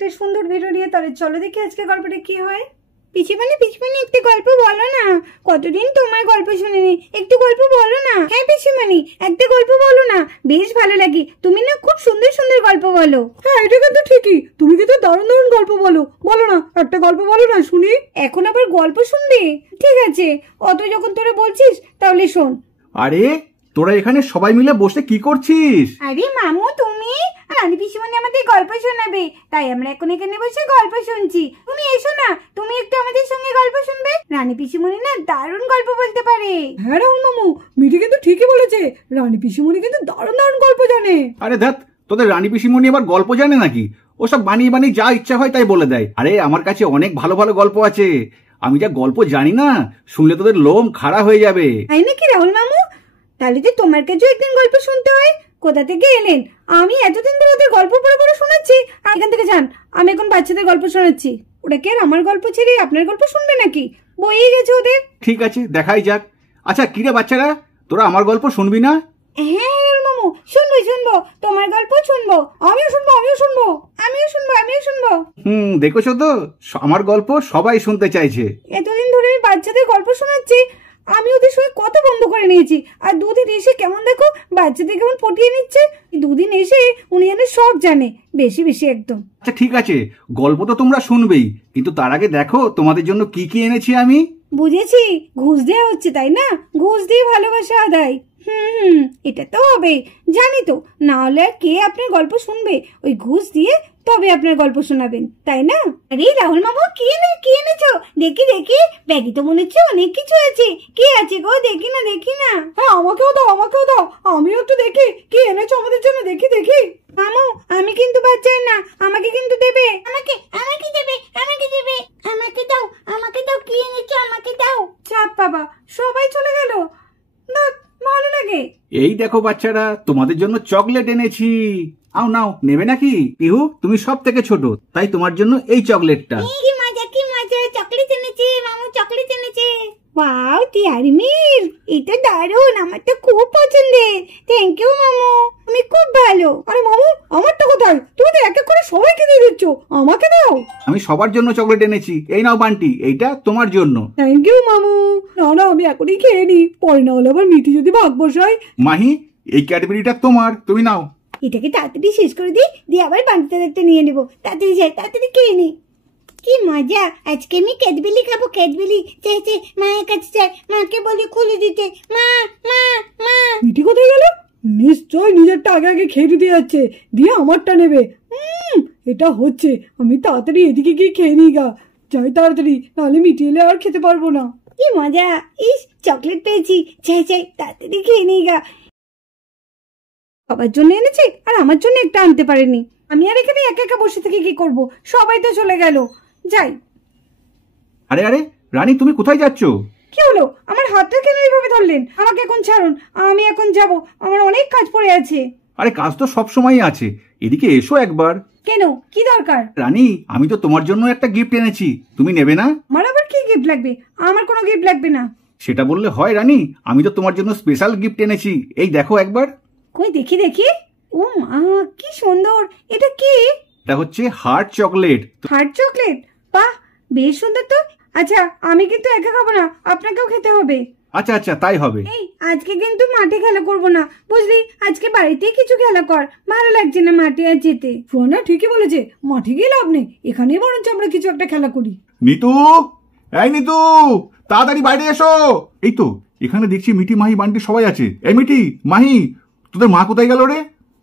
একটা সুন্দর ভিডিও নিয়ে, তাহলে চলো দেখি আজকে গল্পটা কি হয়। পিসিমণি পিসিমণি একটু গল্প বলো না, কতদিন তোমার গল্প শুনিনি, একটু গল্প বলো না। হ্যাঁ পিসিমণি, একটা গল্প বলো না, বেশ ভালো লাগে, তুমি না খুব সুন্দর সুন্দর গল্প বলো। হ্যাঁ এটা কিন্তু ঠিকই, তুমি কিন্তু দারুণ দারুণ গল্প বলো, বলো না একটা গল্প বলো না শুনি। এখন আবার গল্প শুনবে? ঠিক আছে, অত যখন তোরা বলছিস তাহলে শোন। আরে তোরা এখানে সবাই মিলে বসে কি করছিস? আরে মামু তুমি, রানী পিসিমণি আমাদের গল্প শোনাবে, তাই আমরা এখন এখানে বসে গল্প শুনছি। তুমি এসো না, তুমি একটু আমাদের সঙ্গে গল্প শুনবে। রানী পিসিমণি না দারুণ গল্প বলতে পারে। হ্যাঁ রাহুল মামু, মিঠি কিন্তু ঠিকই বলেছে, রানী পিসিমণি কিন্তু দারুণ দারুণ গল্প জানে। আরে ধ্যাত, তোদের রানী পিসিমণি আবার গল্প জানে নাকি? ওসব বানিয়ে বানিয়ে যা ইচ্ছা হয় তাই বলে দেয়। আরে আমার কাছে অনেক ভালো ভালো গল্প আছে, আমি যা গল্প জানি না, শুনলে তোদের লোম খাড়া হয়ে যাবে। তাই নাকি রাহুল মামু? তাহলে তো তোমার কাছেও একদিন গল্প শুনতে হয়। কোথা থেকে এলেন? আমি এতদিন ধরে ওদের গল্প পড়ে পড়ে শোনাচ্ছি, আর এখান থেকে যান, আমি এখন বাচ্চাদের গল্প শোনাচ্ছি। ওরা কি আর আমার গল্প ছেড়ে আপনার গল্প শুনবে নাকি? বইয়ে গেছে ওদের। ঠিক আছে, দেখাই যাক। আচ্ছা কিরে বাচ্চারা, তোরা আমার গল্প শুনবি না? হ্যাঁ রাহুল মামু, শুনবো শুনবো, তোমার গল্প শুনবো। আমিও শুনবো আমিও শুনবো আমিও শুনবো আমিও শুনবো। দেখেছো তো, আমার গল্প সবাই শুনতে চাইছে। এতদিন ধরে আমি বাচ্চাদের গল্প শোনাচ্ছি, আমি ওদের সঙ্গে কত বন্ধ করে নিয়েছি, আর দুদিন এসে কেমন দেখো বাচ্চাদের কেমন পটিয়ে নিচ্ছে। দুদিন এসে উনি যেন সব জানে, বেশি বেশি একদম। আচ্ছা ঠিক আছে, গল্প তো তোমরা শুনবেই, কিন্তু তার আগে দেখো তোমাদের জন্য কি কি এনেছি আমি। বুঝেছি, ঘুষ দেওয়া হচ্ছে তাই না? ঘুষ দিয়ে ভালোবাসা আদায়। এটা তো হবে, জানি তো, না হলে আর কে আপনার গল্প শুনবে? ওই ঘুষ দিয়ে তবে আপনার গল্প শোনাবেন, তাই না? আরে রাহুল মামু, কি এনেছো? দেখি দেখি, ব্যাগে তো মনে হচ্ছে অনেক কিছু আছে। কি আছে গো? দেখি না দেখি না। হ্যাঁ আমাকেও দাও আমাকেও দাও, আমিও একটু দেখি কি এনেছো আমাদের জন্য, দেখি দেখি। মামু আমি কিন্তু বাচ্চাই না, আমাকে কিন্তু দেবে। আমাকে আমাকে দেবে, আমাকে দেবে, আমাকে দাও, আমাকে দাও, কি এনেছো আমাকে দাও। চাপ বাবা, সবাই চলে গেল, ভালো লাগে। এই দেখো বাচ্চারা, তোমাদের জন্য চকলেট এনেছি। আও নাও, নেবে নাকি? পিহু তুমি সব থেকে ছোট, তাই তোমার জন্য এই চকলেটটা। কি মজা কি মজা, চকলেট এনেছে মামু, চকলেট এনেছে। ওয়াও তিয়ারমির, এটা দারুণ, আমার তো খুব পছন্দের। থ্যাংক ইউ মামু, তুমি খুব ভালো। আরে মামু আমারটা কোথায়? তুমি তো এক এক করে সবাইকে দিয়ে দিচ্ছ, আমাকে দাও। আমি সবার জন্য চকলেট এনেছি, এই নাও বান্টি, এইটা তোমার জন্য। থ্যাংক ইউ মামু। না না আমি এখনই খেয়ে নি, পরে না হলে আবার মিঠি যদি ভাগ বসাই। মাহি, এই ক্যাডবেরিটা তোমার, তুমি নাও। এটাকে তাড়াতাড়ি শেষ করে দিই, দিয়ে আবার বান্টিতে একটা নিয়ে নেবো। তাড়াতাড়ি যাই, তাড়াতাড়ি খেয়ে নি। কি মজা, আজকে আমি ক্যাডবেরি খাবো, ক্যাডবেরি। চাইছে মায়ের কাছে চাই, মাকে বলি খুলে দিতে। মা মা মা। মিঠি কোথায় গেল? নিশ্চয় নিজেরটা আগে আগে খেয়ে দিতে যাচ্ছে, দিয়ে আমারটা নেবে। এটা হচ্ছে, আমি তাড়াতাড়ি এদিকে গিয়ে খেয়ে নিই গা, যাই তাড়াতাড়ি, নাহলে মিঠি এলে আর খেতে পারবো না। কি মজা, ইস চকলেট পেয়েছি, চাই চাই তাড়াতাড়ি খেয়ে নিই গা। সবার জন্য এনেছে আর আমার জন্য একটা আনতে পারেনি। আমি আর এখানে একা একা বসে থেকে কি করব? সবাই তো চলে গেল, যাই। আরে আরে রানী, তুমি কোথায় যাচ্ছ? কি হলো? আমার হাতটা কেন এইভাবে ধরলেন? আমাকে এখন ছাড়ুন, আমি এখন যাব, আমার অনেক কাজ পড়ে আছে। আরে কাজ তো সব সময়ই আছে, এদিকে এসো একবার। কেন, কি দরকার? রানী, আমি তো তোমার জন্য একটা গিফট এনেছি, তুমি নেবে না? আমার আবার কি গিফট লাগবে? আমার কোনো গিফট লাগবে না। সেটা বললে হয় রানী, আমি তো তোমার জন্য স্পেশাল গিফট এনেছি, এই দেখো একবার। কই দেখি দেখি। ও মা, কি সুন্দর, এটা কি? এটা হচ্ছে হার্ট চকলেট। Heart chocolate? বাহ, বেশ সুন্দর তো। আচ্ছা আমি কিন্তু একা খাবো না, আপনাকেও খেতে হবে। আচ্ছা আচ্ছা, তাই হবে। এই আজকে কিন্তু মাঠে খেলা করব না, বুঝলি? আজকে বাড়িতেই কিছু খেলা কর, ভালো লাগছে না মাঠে আর যেতে। সোনা ঠিকই বলেছে, মাঠে গিয়ে লাভ নেই, এখানেই বরঞ্চ আমরা কিছু একটা খেলা করি। নিতু, এই নিতু, তাড়াতাড়ি বাইরে এসো। এই তো এখানে দেখছি মিঠি, মাহি, বান্টি সবাই আছে। এই মিঠি, মাহি, তোদের মা কোথায় গেল রে?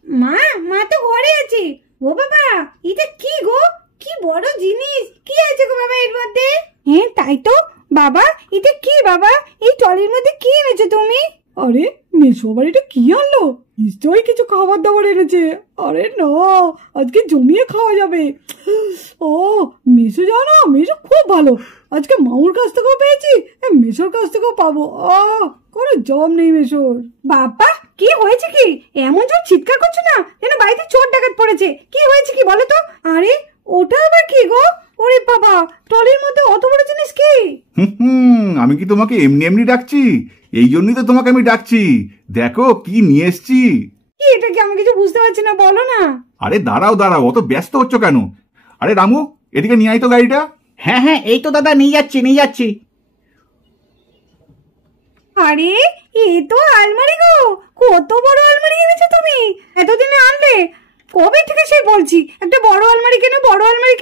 মা মা তো ঘরে আছে। ও বাবা, এটা কি গো? কি বড় জিনিস, কি আছে গো বাবা এর মধ্যে? হ্যাঁ তাই তো বাবা, এটা কি বাবা? এই ট্রলির মধ্যে কি এনেছো তুমি? আরে মেসো আবার এটা কি আনলো? নিশ্চয়ই কিছু খাবার দাবার এনেছে। আরে না, আজকে জমিয়ে খাওয়া যাবে। ও মেসো, জানো মেসো খুব ভালো, আজকে মামুর কাছ থেকেও পেয়েছি, মেসোর কাছ থেকেও পাবো। কোনো জব নেই মেসোর। বাবা কি হয়েছে? কি এমন জোর চিৎকার করছো না যেন বাড়িতে চোর ডাকাত পড়েছে? কি হয়েছে কি বলো তো? আরে ওটা আবার কি গো? ওরে বাবা, ট্রলির মধ্যে অত বড় জিনিস কি? আমি কি তোমাকে এমনি এমনি ডাকছি? এই জন্যই তো তোমাকে আমি ডাকছি, দেখো কি নিয়ে এসছি। কি এটা? কি আমি কিছু বুঝতে পারছি না, বলো না। আরে দাঁড়াও দাঁড়াও, অত ব্যস্ত হচ্ছ কেন? আরে রামু, এদিকে নিয়ে আয় তো গাড়িটা। হ্যাঁ হ্যাঁ, এই তো দাদা নিয়ে যাচ্ছি। আরে এ তো আলমারি গো, কত বড় আলমারি এনেছো তুমি, এতদিনে আনলে? কবে থেকে সেই বলছি একটা বড় আলমারি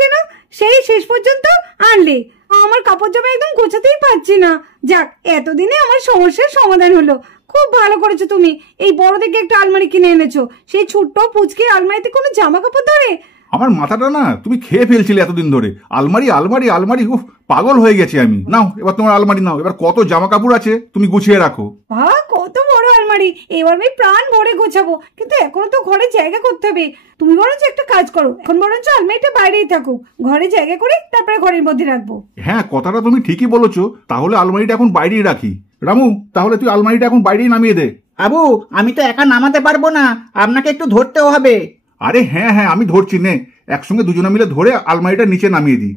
কেন, সেই শেষ পর্যন্ত আনলে। আমার কাপড় জামা একদম গোছাতেই পারছি না। যাক, এতদিনে আমার সমস্যার সমাধান হলো। খুব ভালো করেছো তুমি, এই বড় দেখে একটা আলমারি কিনে এনেছো। সেই ছোট্ট পুচকে আলমারিতে কোনো জামা কাপড় ধরে? আমার মাথাটা না তুমি খেয়ে ফেলছিলে এতদিন ধরে। আলমারি আলমারি আলমারি, উফ, পাগল হয়ে গেছি আমি। নাও এবার তোমার আলমারি নাও, এবার কত জামা কাপড় আছে তুমি গুছিয়ে রাখো। বাহ, কত বড় আলমারি! এবার আমি প্রাণ ভরে গোছাবো, কিন্তু এখনো তো ঘরে জায়গা করতে হবে। তুমি বরঞ্চ একটা কাজ করো, এখন বরঞ্চ আলমারিটা বাইরেই থাকুক, ঘরে জায়গা করে তারপরে ঘরের মধ্যে রাখবো। হ্যাঁ, কথাটা তুমি ঠিকই বলেছো। তাহলে আলমারিটা এখন বাইরেই রাখি। রামু, তাহলে তুই আলমারিটা এখন বাইরেই নামিয়ে দে। বাবু, আমি তো একা নামাতে পারবো না, আপনাকে একটু ধরতেও হবে। আরে হ্যাঁ হ্যাঁ, আমি ধরছি, নে একসঙ্গে দুজনে মিলে ধরে আলমারিটা নিচে নামিয়ে দিই।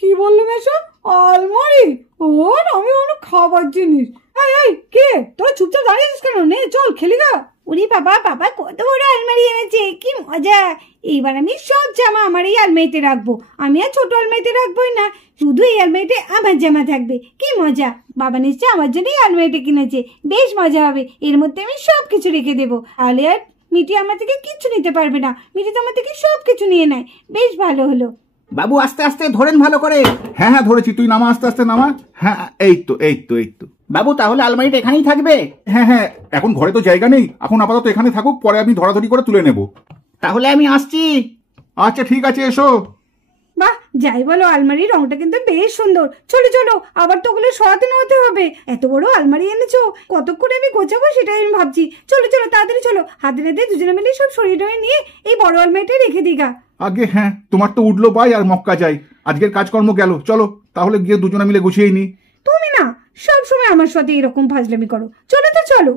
কি বললে মেশো? আলমারি? ও, আমি অনেক খাবার জিনিস। এই কে তোরা চুপচাপ দাঁড়িয়ে আছিস কেন? নে চল খেলি গা। ওরে বাবা, কত বড় আলমারি এনেছে, কি মজা! এইবার আমি সব জামা আমার এই আলমারিতে রাখবো। আমি আর ছোট আলমারিতে রাখবোই না, শুধু এই আলমারিতে আমার জামা থাকবে। কি মজা! বাবা নিশ্চয় আমার জন্য এই আলমারিটা কিনেছে, বেশ মজা হবে। এর মধ্যে আমি সব কিছু রেখে দেবো, তাহলে আর মিটি আমার থেকে কিচ্ছু নিতে পারবে না। মিটি তো আমার থেকে সব কিছু নিয়ে নেয়, বেশ ভালো হলো। বাবু, আস্তে আস্তে ধরেন ভালো করে। হ্যাঁ হ্যাঁ, ধরেছি, তুই নামা, আস্তে আস্তে নামা। হ্যাঁ, এই তো। বাবু, তাহলে আলমারিটা এখানেই থাকবে? হ্যাঁ হ্যাঁ, এখন ঘরে তো জায়গা নেই, এখন আপাতত এখানে থাকুক, পরে আমি ধরাধরি করে তুলে নেব। তাহলে আমি আসছি। আচ্ছা ঠিক আছে, এসো। বাহ, যাই বলো, আলমারির রংটা কিন্তু বেশ সুন্দর। চলো চলো, আবার তো ওগুলো সরাতে নিতে হবে। এত বড় আলমারি এনেছো, কতক্ষণে আমি গোছাবো সেটাই আমি ভাবছি। চলো চলো, তাড়াতাড়ি চলো, হাতে নাতে দুজনে মিলে সব সরিয়ে টরিয়ে নিয়ে এই বড় আলমারিটাই রেখে দিগা। আগে হ্যাঁ, তোমার তো উঠলো বাই আর মক্কা যাই, আজকের কাজকর্ম গেল। চলো তাহলে গিয়ে দুজনে মিলে গুছিয়ে নি। তুমি না সব সময় আমার সাথে এরকম ফাজলামি করো। চলো তো চলো।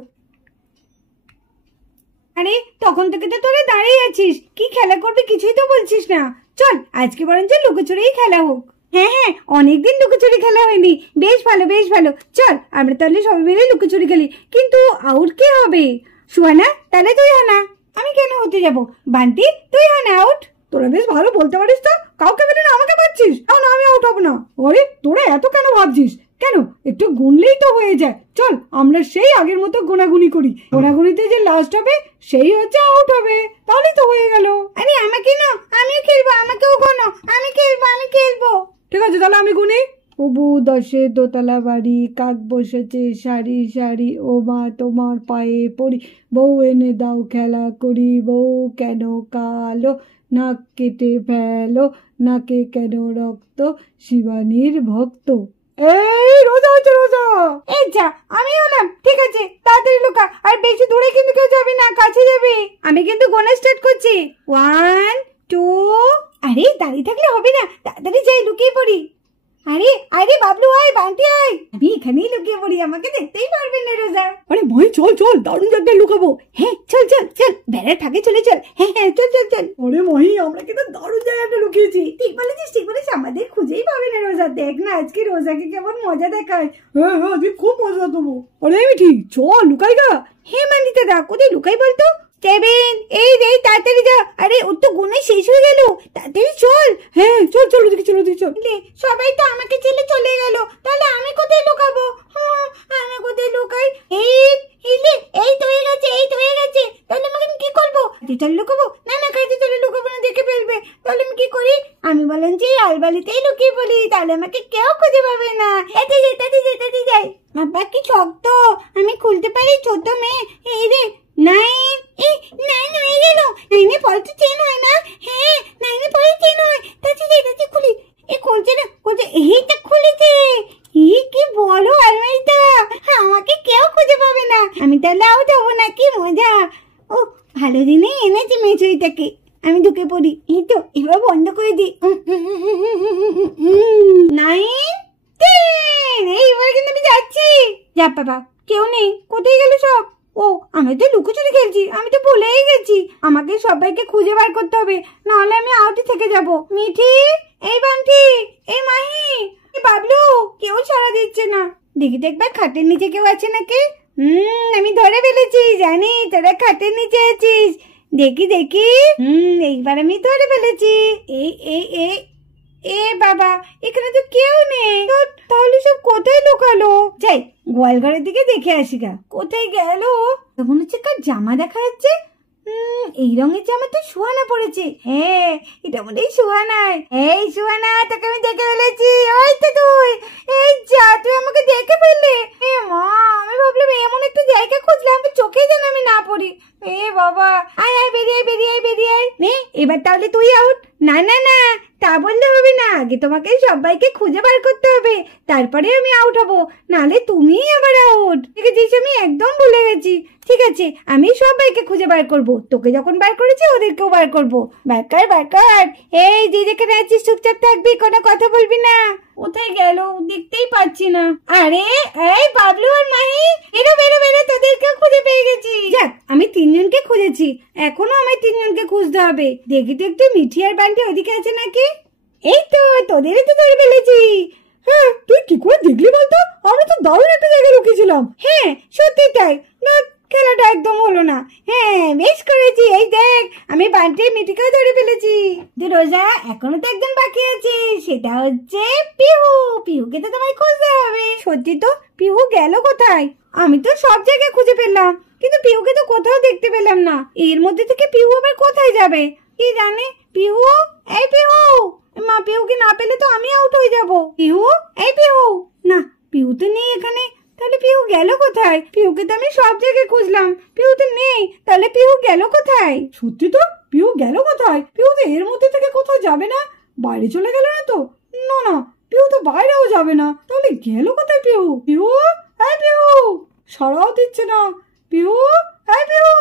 আরে তখন থেকে তো তোরা দাঁড়িয়ে আছিস, কি খেলা করবি কিছুই তো বলছিস না। চল আজকে বরঞ্চ লুকোচুরিই খেলা হোক। হ্যাঁ হ্যাঁ, অনেকদিন লুকোচুরি খেলা হয়নি। বেশ ভালো। চল আমরা তাহলে সবাই মিলে লুকোচুরি খেলি। কিন্তু আউট কে হবে? সুহানা, তাহলে তুই হানা। আমি কেন হতে যাব? বান্টি, তুই হানা আউট। তোরা বেশ ভালো বলতে পারিস তো, কাউকে বলে না আমাকে পাচ্ছিস। না, আমি আউট হব না। আরে তোরা এত কেন ভাবছিস? কেন, একটু গুনলেই তো হয়ে যায়। চল আমরা সেই আগের মতো গোনাগুনি করি, গোনাগুনিতে যে লাস্ট হবে সেই হচ্ছে আউট হবে, তাহলেই তো হয়ে গেল। আরে আমাকে না, আমিও খেলবো, আমাকেও গোনো। আমি খেলবো। ঠিক আছে, তাহলে আমি গুনি। অবু 10 দোতলা বাড়ি, কাক বসেছে সারি সারি, ও মা তোমার পায়ে পড়ি, বউ এনে দাও খেলা করি, বউ কেন কালো, নাক কেটে ফেলো, নাকে কেন রক্ত, শিবানীর ভক্ত। এই রোজা হচ্ছে, রোজা। এই যা, আমি হলাম। ঠিক আছে, তাড়াতাড়ি লুকা, আর বেশি দূরে কিন্তু কেউ যাবি না, কাছে যাবি। আমি কিন্তু গোনা স্টার্ট করছি। 1 2। আরে দাঁড়িয়ে থাকলে হবে না, তাড়াতাড়ি যাই, লুকিয়ে পড়ি। আরে বাবলু আয়, বান্টি আয়, আমি এখানেই লুকিয়ে পড়ি, আমাকে দেখতেই পারবেন না রোজা। আরে ভাই চল চল, দারুণ জায়গায় লুকাবো। হ্যাঁ চল, বেড়ার ফাঁকে চলে চল। হ্যাঁ চল। আরে মাহি, আমরা কিন্তু দারুণ জায়গাটা লুকিয়েছি। ঠিক বলেছিস, আমাদের খুঁজেই পাবে না রোজা। দেখ না আজকে রোজাকে কেমন মজা দেখায়। হ্যাঁ আজকে খুব মজা দেবো। আরে আমি ঠিক, চল লুকাই গা। হ্যাঁ মানিতা দা, কোথায় লুকাই বলতো? কেবিন, এই তাড়াতাড়ি যা। আরে ওর তো গোনাই শেষ হয়ে গেল, তাড়াতাড়ি চল। হ্যাঁ চল ওদিকে চল। সবাই তো আমাকে ছেড়ে চলে গেল, তাহলে আমি কোথায় লুকাবো? আমি কোথায় লুকাই? এই তো হয়ে গেছে। তাহলে আমি কি করবো? কাছে লুকাবো? না কাছে চলে লুকাবো না, দেখে ফেলবে। তাহলে আমি কি করি? আমি বললাম যে আলবালিতেই লুকিয়ে পড়ি, তাহলে আমাকে কেউ খুঁজে পাবে না। তাতে যাই। বাবা কি শক্ত, আমি খুলতে পারি, ছোট মেয়ে। এই রে, নাইন হয়ে গেল। নাইনে পরে তো চেন হয় না। হ্যাঁ, নাইনে পরে চেন হয়। তাতে খুলি। খুলছে না, এইটা খুলেছে। কি বলো আলমারিটা, আমাকে কেউ খুঁজে পাবে না। আমি তাহলে আউট হবো না, কি মজা। ও ভালো দিনে এনেছে মেচুরিটাকে। আমি ঢুকে পড়ি। এই তো, এবার বন্ধ করে দিই। 9 10। এইবার কিন্তু আমি যাচ্ছি। যা বাবা, কেউ নেই, কোথায় গেল সব? ও, আমি তো লুকোচুরি খেলছি, আমি তো ভুলেই গেছি। আমাকে সবাইকে খুঁজে বার করতে হবে, নাহলে আমি আউটে থেকে যাব। মিঠি, এই বান্টি, এই মাহি, এই বাবলু, কেউ সাড়া দিচ্ছে না। দেখি তো একবার খাটের নিচে কেউ আছে নাকি। আমি ধরে ফেলেছি, জানি তোরা খাটের নিচে আছিস। দেখি দেখি, এইবার আমি ধরে ফেলেছি। এই এই এই এ বাবা, এখানে তো কেউ নেই। তাহলে সব কোথায় লুকালো? যাই গোয়াল ঘরের দিকে দেখে আসি গা, কোথায় গেল? মনে হচ্ছে কার জামা দেখা যাচ্ছে। এই রঙের জামা তো সুহানা পড়েছে। হ্যাঁ, এটা মনে হয় সুহানার। এই সুহানা, তোকে আমি দেখে ফেলেছি। ওই তো তুই, এই যা, তুই আমাকে দেখে ফেললে। এ মা, আমি ভাবলাম এমন একটা জায়গা খুঁজলাম চোখে যেন আমি না পড়ি। এ বাবা, আয় আয়, বেরিয়ে বেরিয়ে বেরিয়ে নে। এবার তাহলে তুই আউট। না না না, তা বললে হবে না, আগে তোমাকে সবাইকে খুঁজে বার করতে হবে, তারপরে আমি আউট হবো, নালে তুমিই আবার আউট। ঠিক আছে, আমি একদম ভুলে গেছি। ঠিক আছে, আমি সবাইকে খুঁজে বার করব, তোকে যখন বার করেছি ওদেরকেও বার করবো। বার কর বার কর। এই যে যেখানে আছিস চুপচাপ থাকবি, কোনো কথা বলবি না। কোথায় গেল দেখতেই পাচ্ছি না। আরে এই বাবলু আর মাহি, বেরো বেরো বেরো, তোদেরকে খুঁজে পেয়ে গেছি। যাক, আমি 3 জনকে খুঁজেছি, এখনো আমায় 3 জনকে খুঁজতে হবে। দেখি তো একটু মিঠি আর বান্টি ওদিকে আছে নাকি। এই তো, তোদেরই তো ধরে ফেলেছি। হ্যাঁ, তুই কি করে দেখলি বলতো? আমরা তো দারুণ একটা জায়গায় লুকিয়েছিলাম। হ্যাঁ সত্যি তাই, খেলাটা একদম হলো না। হ্যাঁ বেশ করেছি, এই দেখ আমি বান্টি মিঠিকেও ধরে ফেলেছি। রোজা, এখনো তো একজন বাকি আছে, সেটা হচ্ছে পিহু। পিহুকে তো তোমায় খুঁজতে হবে। সত্যি তো, পিহু গেল কোথায়? আমি তো সব জায়গায় খুঁজে ফেললাম, কিন্তু পিহুকে তো কোথাও দেখতে পেলাম না। এর মধ্যে থেকে পিহু আবার কোথায় যাবে কি জানে। পিহু, এই পিহু, মা পিহুকে না পেলে তো আমি আউট হয়ে যাব। পিহু, এই পিহু, না পিহু তো নেই এখানে, তাহলে পিহু গেল কোথায়? পিহুকে তো আমি সব জায়গায় খুঁজলাম, পিহু তো নেই, তাহলে পিহু গেল কোথায়? সত্যি তো, পিহু গেল কোথায়? পিহু তো এর মধ্যে থেকে কোথাও যাবে না, বাইরে চলে গেল না তো? না না, পিহু তো বাইরেও যাবে না, তাহলে গেল কোথায় পিহু? পিহু, এই পিহু, সাড়াও দিচ্ছে না। পিহু, এই পিহু।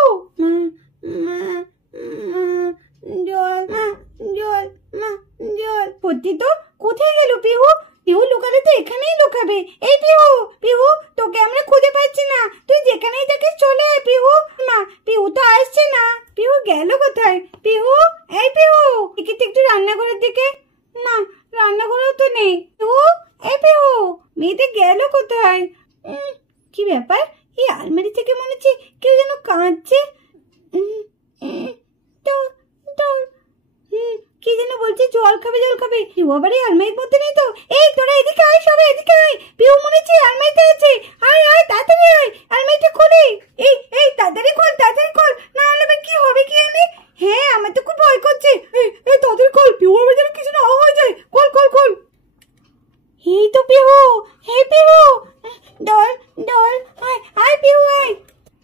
জল জল জল। সত্যি তো, কোথায় গেল পিহু? পিহু লুকালে তো এখানেই লুকাবে। এই পিহু, পিহু তোকে আমরা খুঁজে পাচ্ছি না, তুই যেখানেই থাকিস চলে আয়। পিহু, মা পিহু তো আসছে না, পিহু গেল কোথায়? পিহু, এই পিহু, দেখি তো একটু রান্নাঘরের দিকে। না, রান্নাঘরেও তো নেই। পিহু, এই পিহু, মেয়েটা গেল কোথায়? কি ব্যাপার, এই আলমারি থেকে মনে হচ্ছে কেউ যেন কাঁদছে। কি যেন বলছে, জল খাবে জল খাবে। পিহু আবার এই আলমারির মধ্যে নেই তো। এই তোরা এদিকে আয়, সবাই এদিকে আয়, পিহু মনে হচ্ছে আলমারিতে আছে। আয় আয়, তাড়াতাড়ি আয়, আলমারিটা খুলে। এই এই তাড়াতাড়ি খোল, তাড়াতাড়ি খোল, না হলে আবার কি হবে কি জানি। হ্যাঁ, আমার তো খুব ভয় করছে। এই এই তাদের কল, পিহু আবার যেন কিছু না হয়ে যায়। Call call call. এই তো পিহু, হে পিহু, ডল ডল, আয় আয় পিহু আয়।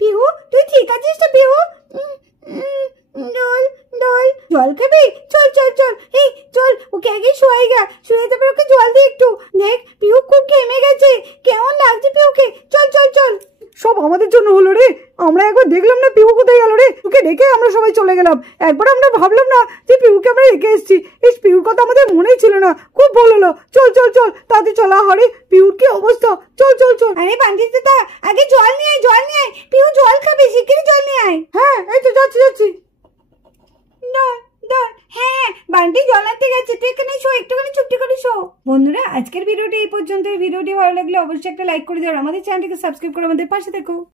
পিহু, তুই ঠিক আছিস তো পিহু? ডল ডল, জল খাবি? চল চল চল, এই চল, ওকে আগে শোয়াই গা, শুয়ে তারপর ওকে জল দে একটু। দেখ পিহু খুব ঘেমে গেছে, কেমন লাগছে পিহুকে। চল চল চল। সব আমাদের জন্য হলো রে, আমরা একবার দেখলাম না পিহু কোথায় গেল রে, ওকে রেখে আমরা সবাই চলে গেলাম। একবার আমরা ভাবলাম না যে পিহুকে আমরা রেখে এসেছি, এই পিহুর কথা আমাদের মনেই ছিল না। খুব ভুল হলো। চল চল চল, তাড়াতাড়ি চলা। হরে পিহুর কি অবস্থা, চল চল চল। আরে বান্টি দাদা, আগে জল নিয়ে আয়, জল নিয়ে আয়। পিহু জল খাবে, শিগগিরই জল নিয়ে আয়। হ্যাঁ, এই তো যাচ্ছি যাচ্ছি। ডল ডল, হ্যাঁ বান্টি জল আনতে গেছে, তুই এখানে শো, একটুখানি চুপটি করে শো। বন্ধুরা, আজকের ভিডিওটি এই পর্যন্ত। ভিডিওটি ভালো লাগলে অবশ্যই একটা লাইক করে দাও, আমাদের চ্যানেলটিকে সাবস্ক্রাইব করে আমাদের পাশে থেকো।